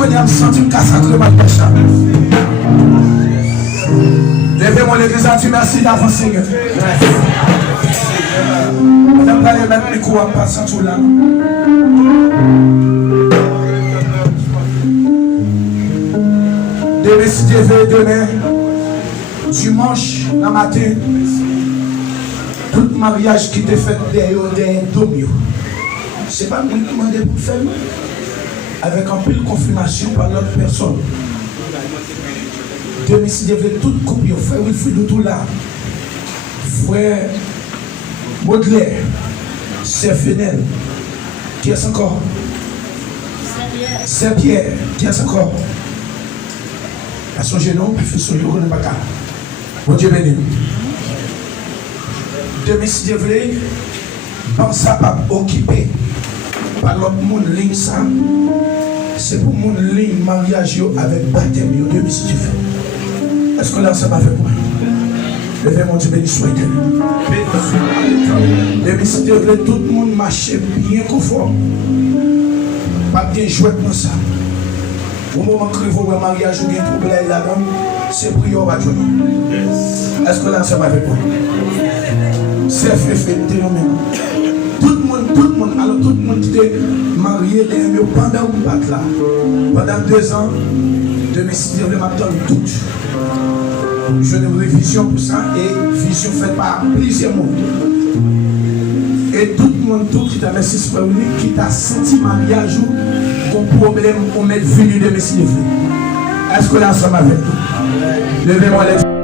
qu'on a senti le sacrement de ça. Levez-moi l'église à Dieu, merci d'avance, Seigneur. Madame, allez mettre les coups en passant tout là. Demain, si Dieu veut, demain, dimanche, dans matin, tout mariage qui était fait derrière Domio, c'est pas moi qui demande pour faire, avec un peu de confirmation par l'autre personne. Demain, si Dieu veut, tout coupe, frère Wilfried de tout là, frère Baudelaire, Sœur Fenel, qui est encore? Saint-Pierre, qui est encore? À son genou, il fait son genou, il n'est pas calme. Bon Dieu béni. Demain, si Dieu veut, pense à pas occuper par l'autre monde ligne ça. C'est pour mon ligne mariage avec baptême. Demain, si Dieu veut. Est-ce que là, ça m'a fait quoi? Levez mon Dieu béni soit éternel. Demain, si Dieu veut, tout le monde marche bien conforme. Pas bien jouer dans ça. Au moment que vous voyez mariage ou bien problème là-dedans, c'est prière à Dieu. Est-ce que là, ça va faire quoi? C'est fait tout le monde, alors tout le monde qui était marié pendant ou pas là. Pendant 2 ans, de mes signes de m'attendre toutes. Je n'ai pas vision pour ça et vision faite par plusieurs mondes. Et tout le monde, tout qui t'a mis qui t'a senti mariage ou qu'on problème pour mettre venu de mes signes. Est-ce que là, ça m'a fait tout? Levez-moi les